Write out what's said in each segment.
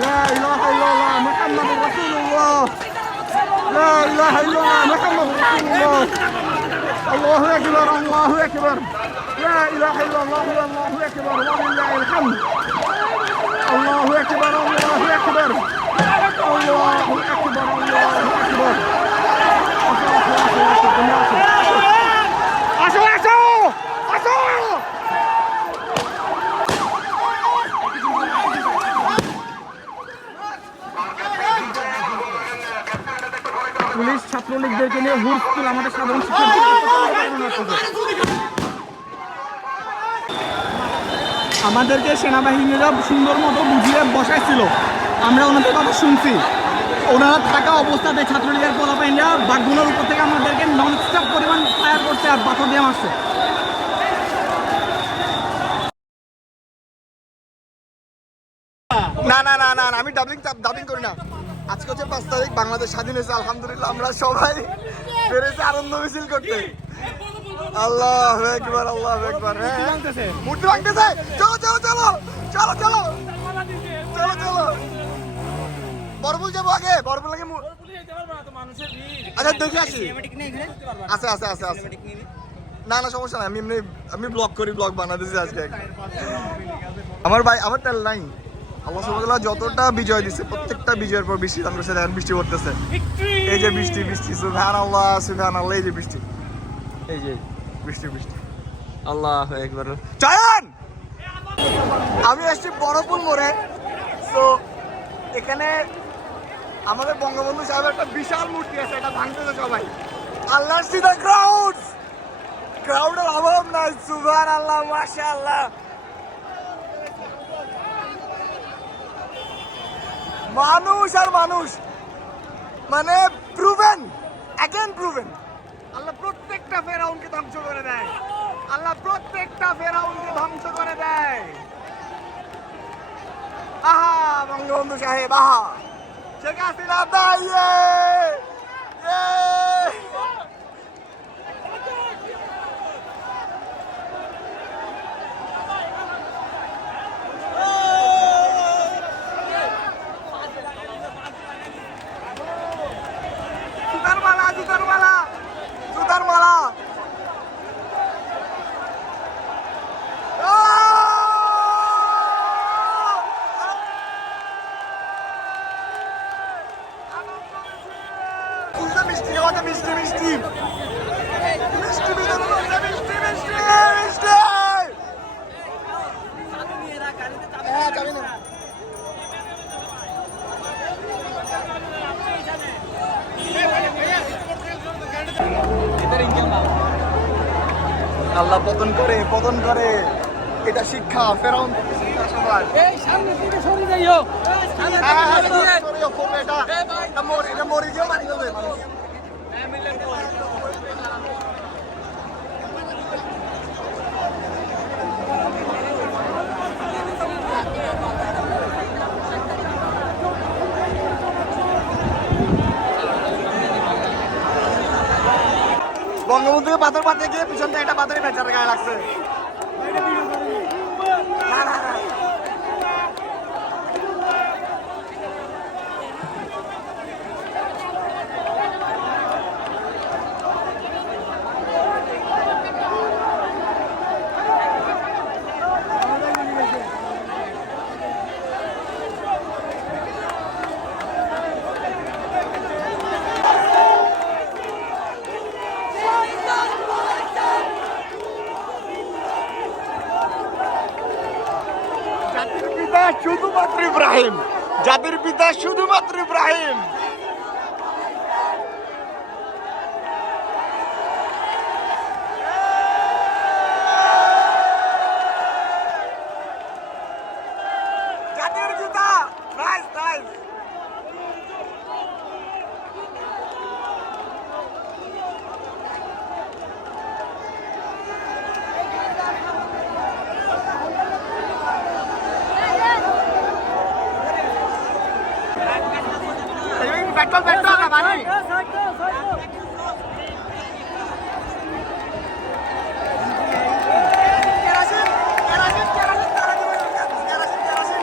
لا إله إلا الله محمد رسول الله. لا إله إلا الله محمد رسول الله. الله أكبر الله أكبر. لا إله إلا الله الله أكبر ولله الحمد. الله أكبر الله أكبر. الله أكبر الله أكبر. عشو عشو عشو police ছাত্রলীগদেরকে নিয়ে হুড়স্কুল আমাদের সাধারণ আমাদেরকে সেনাবাহিনীরা সুন্দর মতো বুঝিয়ে বসাইছিল। আমরা ওনাদের কথা শুনছি। ওনারা থাকা অবস্থাতে ছাত্রলীগের পোলাপাইনরা বাঘগুলোর উপর থেকে আমাদেরকে নন স্টপ পরিমাণ ফায়ার করছে আর পাথর দিয়ে মারছে। না না না না, আমি ডাবলিং ডাবিং করি না। আজকে হচ্ছে পাঁচ তারিখ, বাংলাদেশ স্বাধীন হয়েছে, আলহামদুলিল্লাহ আমরা সবাই পেরেছি আনন্দ মিছিল করতে। আল্লাহ একবার আল্লাহ একবার মূর্তি ভাঙতেছে। চলো চলো চলো চলো চলো। চলো চলো। বরবুল যাব আগে বরবুল আগে আচ্ছা দেখে আসি। আছে আছে আছে আছে। না না, সমস্যা নাই, আমি এমনি আমি ব্লগ করি ব্লগ বানাতেছি আজকে। আমার ভাই আমার তেল নাই। আল্লাহ সুবহানাহু যতটা বিজয় দিছে প্রত্যেকটা বিজয়ের পর বৃষ্টি দান করছে দেখেন বৃষ্টি পড়তেছে। এই যে বৃষ্টি বৃষ্টি সুবহানাল্লাহ সুবহানাল্লাহ এই যে বৃষ্টি। এই যে বৃষ্টি বৃষ্টি। আল্লাহ একবার চয়ন! আমি আসছি বড়পুল মোড়ে। তো এখানে আমাদের বঙ্গবন্ধু সাহেবের একটা বিশাল মূর্তি আছে এটা ভাঙতেছে সবাই। আল্লাহ সি দ্য ক্রাউড ক্রাউডের অভাব নাই সুবহান আল্লাহ মাশাআল্লাহ। মানুষ আর মানুষ। মানে প্রুভেন অ্যাগেন প্রুভেন আল্লাহ প্রত্যেকটা ফেরাউনকে ধ্বংস করে দেয়। আল্লাহ প্রত্যেকটা ফেরাউনকে ধ্বংস করে দেয়। আহা, বঙ্গবন্ধু সাহেব, আহা। শেখ হাসিনা দাইয়ে জুতার মালা জুতার মালা জুতার মালা তুলতে মিষ্টি খাওয়াতে মিষ্টি মিষ্টি মিষ্টি বিতরণ করতে মিষ্টি মিষ্টি মিষ্টি হ্যাঁ যাবি না আল্লাহ পতন করে পতন করে এটা শিক্ষা ফেরাউন শিক্ষা সবার এই সামনে থেকে সরে যাইও হ্যাঁ, হ্যাঁ, হ্যাঁ, এটা। মরে মরি- এটা মরি গিয়েও মারি দেবে মানুষ। পাথর পাতে গিয়ে পিছন থেকে একটা পাথরই বেচার গায়ে লাগছে না না না জাতির পিতা শুধুমাত্র ইব্রাহিম জাতির পিতা শুধুমাত্র ইব্রাহিম জাতির পিতা নাইস নাইস পেট্রোল পেট্রোল না পানি কেরাসিন কেরাসিন কেরাসিন তারা দিব কেরাসিন কেরাসিন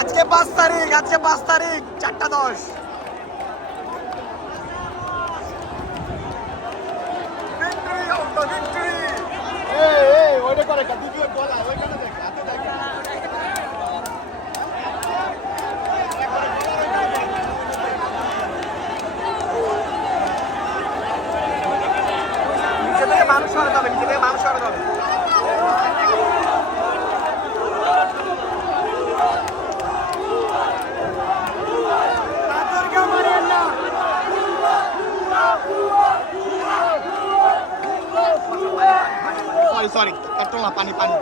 আজকে পাঁচ আজকে পাঁচ তারিখ চারটা দশ Victory of the victory! এই, এই, ওইটা করে কা, দ্বিতীয় গলা, ওইখানে দেখ, হাতে দেখ। নিচে থেকে মানুষ সরাতে হবে নিচে থেকে মানুষ সরাতে হবে সরি সরি পেট্রোল না পানি পানি।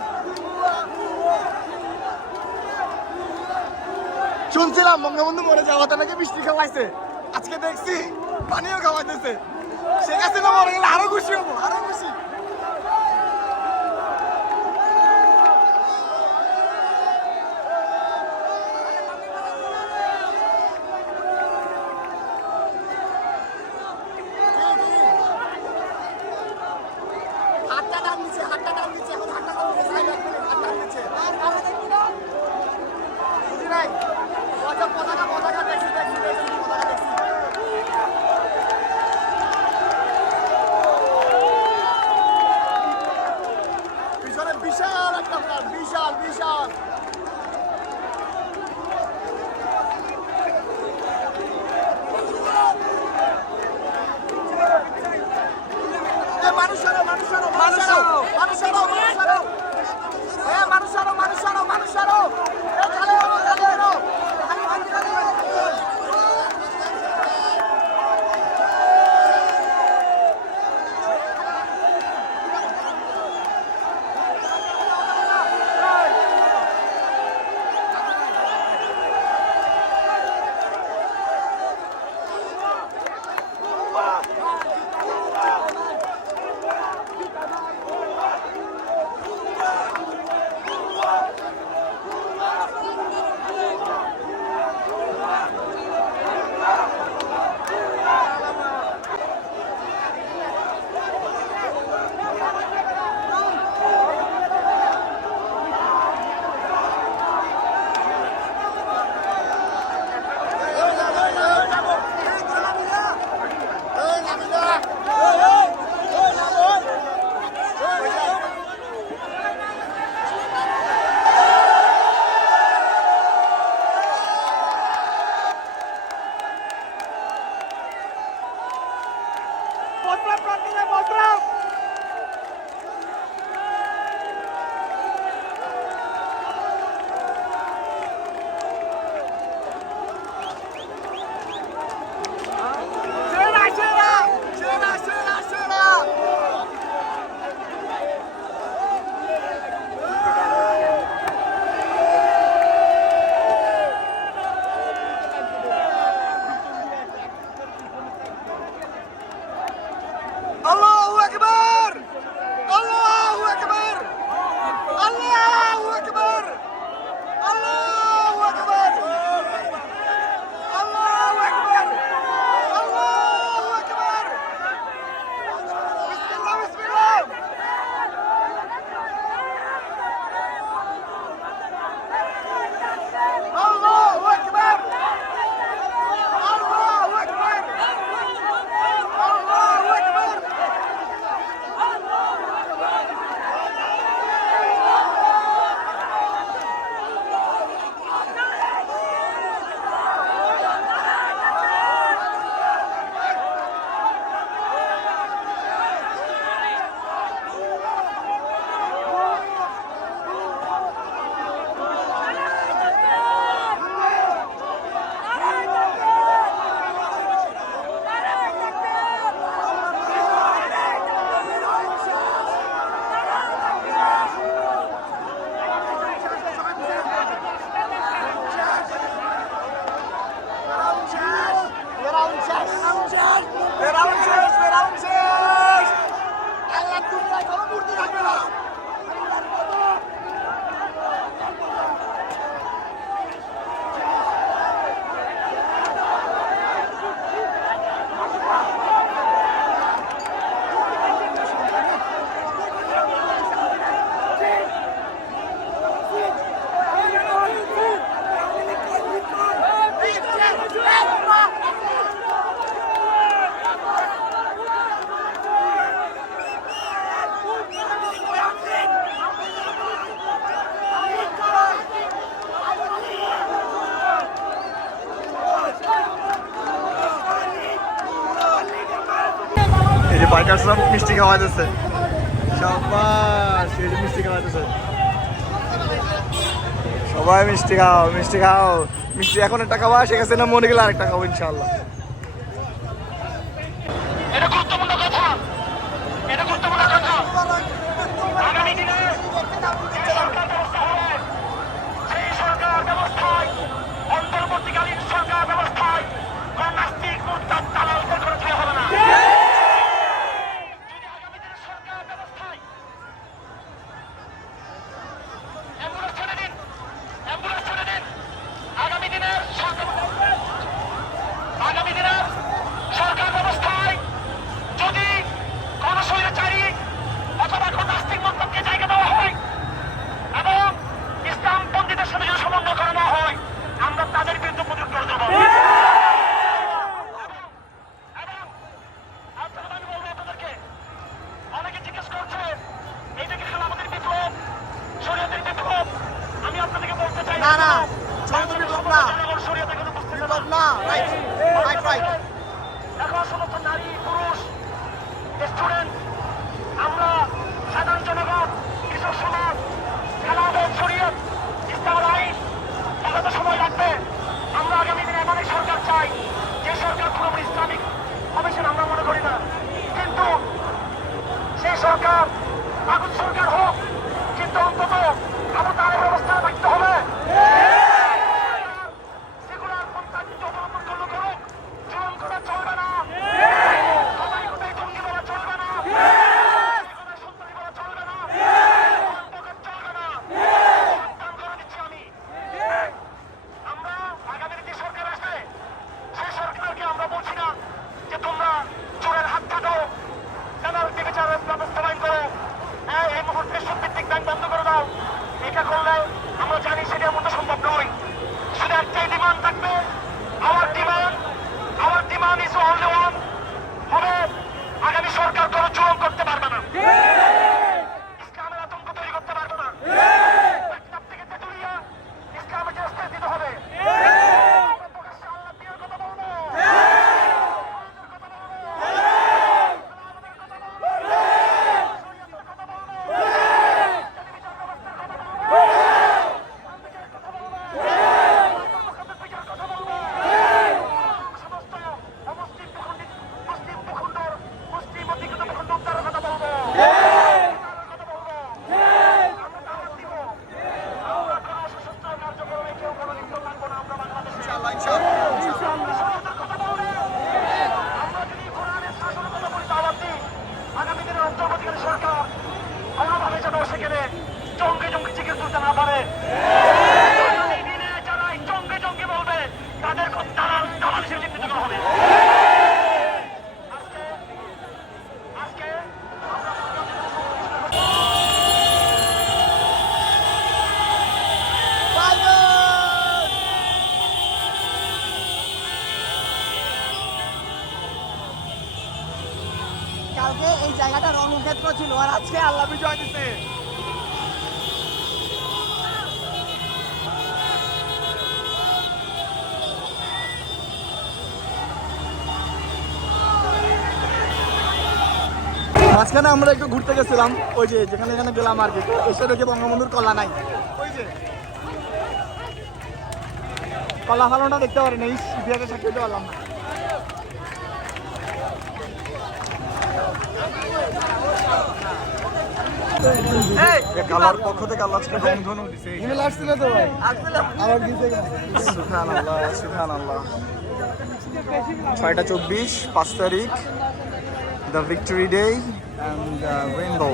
শুনছিলাম বঙ্গবন্ধু মরে যাওয়াতে নাকি বৃষ্টি খাওয়াইছে আজকে দেখছি পানিও খাওয়াইতেছে। শেখ হাসিনা মরে গেলে আরও খুশি হব, আরও খুশি। মানুষেরও মানুষেরও মানুষেরও মানুষেরও Avanzas. Avanzas. Avanzas. Avanzas. Avanzas. Avanzas. Avanzas. Avanzas. Avanzas. Avanzas. Avanzas. Avanzas. Avanzas. Avanzas. Avanzas. কাকা সব মিষ্টি খাওয়াইতেছে সাবাস মিষ্টি খাওয়াইতেছে সবাই মিষ্টি খাও মিষ্টি খাও। মিষ্টি এখন একটা খাওয়া সে না মনে গেলে আরেকটা খাব ইনশাল্লাহ না রাইট রাইট এখন সমস্ত নারী পুরুষ স্টুডেন্ট আমরা মাঝখানে আমরা একটু ঘুরতে গেছিলাম ওই যে যেখানে যেখানে গেলাম আর কি এসে দেখে বঙ্গবন্ধুর কলা নাই। ওই যে। কলা ফালনটা দেখতে পারেন এই ইতিহাসে সাক্ষী দিতে পারলাম না। কালার থেকে তো ছয়টা চব্বিশ পাঁচ তারিখ। the Victory Day and the Rainbow.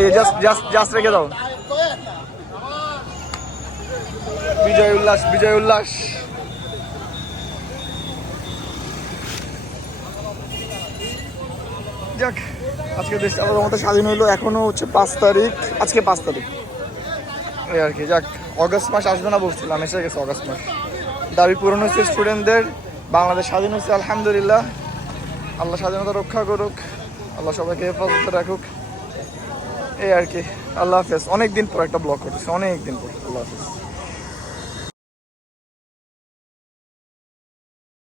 এই জাস্ট জাস্ট জাস্ট রেখে দাও। বিজয় উল্লাস বিজয় উল্লাস। যাক, আজকে দেশ আমাদের মতো স্বাধীন হলো এখনও হচ্ছে পাঁচ তারিখ। আজকে পাঁচ তারিখ। ওই আর কি, যাক, অগস্ট মাস আসবে না বলছিলাম, এসে গেছে অগস্ট মাস। দাবি পূরণ হচ্ছে স্টুডেন্টদের বাংলাদেশ স্বাধীন হচ্ছে আলহামদুলিল্লাহ। আল্লাহ স্বাধীনতা রক্ষা করুক, আল্লাহ সবাইকে হেফাজতে রাখুক। এই আর কি, আল্লাহ হাফেজ। অনেক দিন পর একটা ব্লক করতেছে অনেক দিন পর, আল্লাহ হাফেজ।